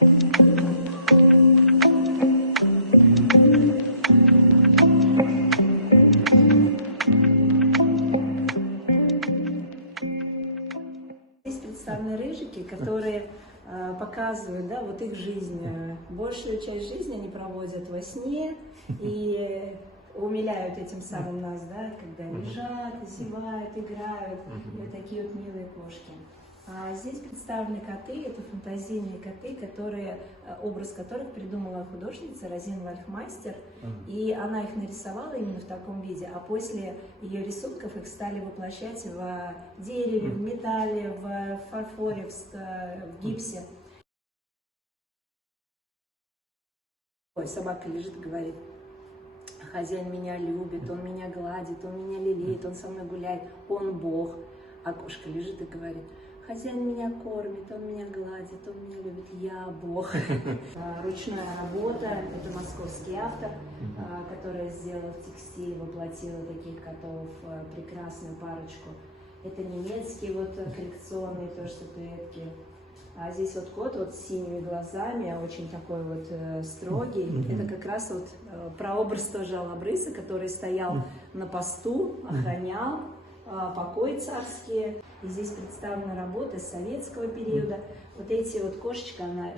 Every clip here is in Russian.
Здесь представлены рыжики, которые показывают, да, вот их жизнь. Большую часть жизни они проводят во сне и умиляют этим самым нас, да, когда лежат, зевают, играют. И вот такие вот милые кошки. А здесь представлены коты, это фантазийные коты, образ которых придумала художница Розин Вальхмастер. И она их нарисовала именно в таком виде, а после ее рисунков их стали воплощать в дереве, в металле, в фарфоре, в гипсе. Ой, собака лежит и говорит: хозяин меня любит, он меня гладит, он меня лелеет, он со мной гуляет, он Бог. А кошка лежит и говорит: хозяин меня кормит, он меня гладит, он меня любит, я Бог. Ручная работа, это московский автор, который сделал в текстиле, воплотила таких котов, прекрасную парочку. Это немецкие вот коллекционные тоже статуэтки. А здесь вот кот вот с синими глазами, очень такой вот строгий. Это как раз вот прообраз тоже Алабрысы, который стоял на посту, охранял покои царские. И здесь представлена работа советского периода. Вот эти вот кошечка, она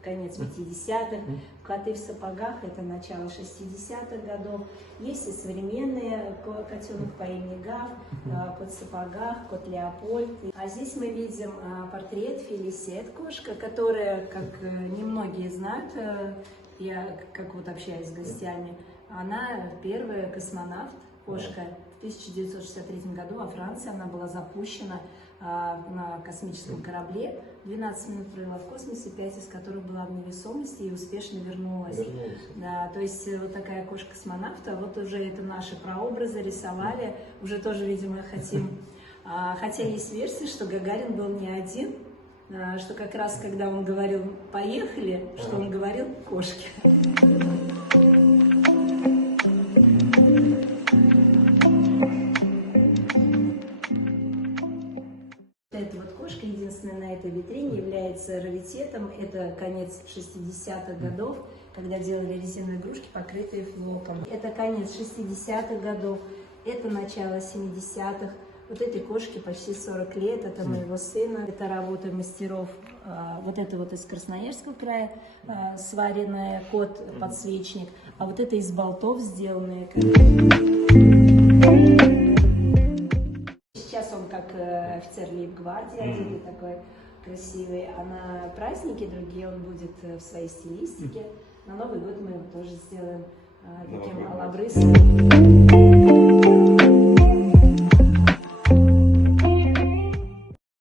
конец 50-х, коты в сапогах, это начало 60-х годов. Есть и современные котенок по имени Гав, кот в сапогах, кот Леопольд. А здесь мы видим портрет Фелисет, кошка, которая, как немногие знают, я как вот общаюсь с гостями, она первая космонавт, кошка. В 1963 году во Франции она была запущена на космическом корабле. 12 минут провела в космосе, 5 из которых была в невесомости и успешно вернулась. Да, то есть вот такая кошка-космонавта. Вот уже это наши прообразы рисовали. Уже тоже, видимо, хотим. Хотя есть версия, что Гагарин был не один. Что как раз, когда он говорил «поехали», что он говорил «кошки». Эта вот кошка, единственная на этой витрине, является раритетом. Это конец 60-х годов, когда делали резиновые игрушки, покрытые флоком. Это конец 60-х годов, это начало 70-х. Вот этой кошке почти 40 лет, это моего сына. Это работа мастеров, вот это вот из Красноярского края, сваренная кот-подсвечник. А вот это из болтов сделанные. Сейчас он как офицер лейб-гвардии, одетый такой красивый, а на праздники другие он будет в своей стилистике. На Новый год мы его тоже сделаем таким алабрысом.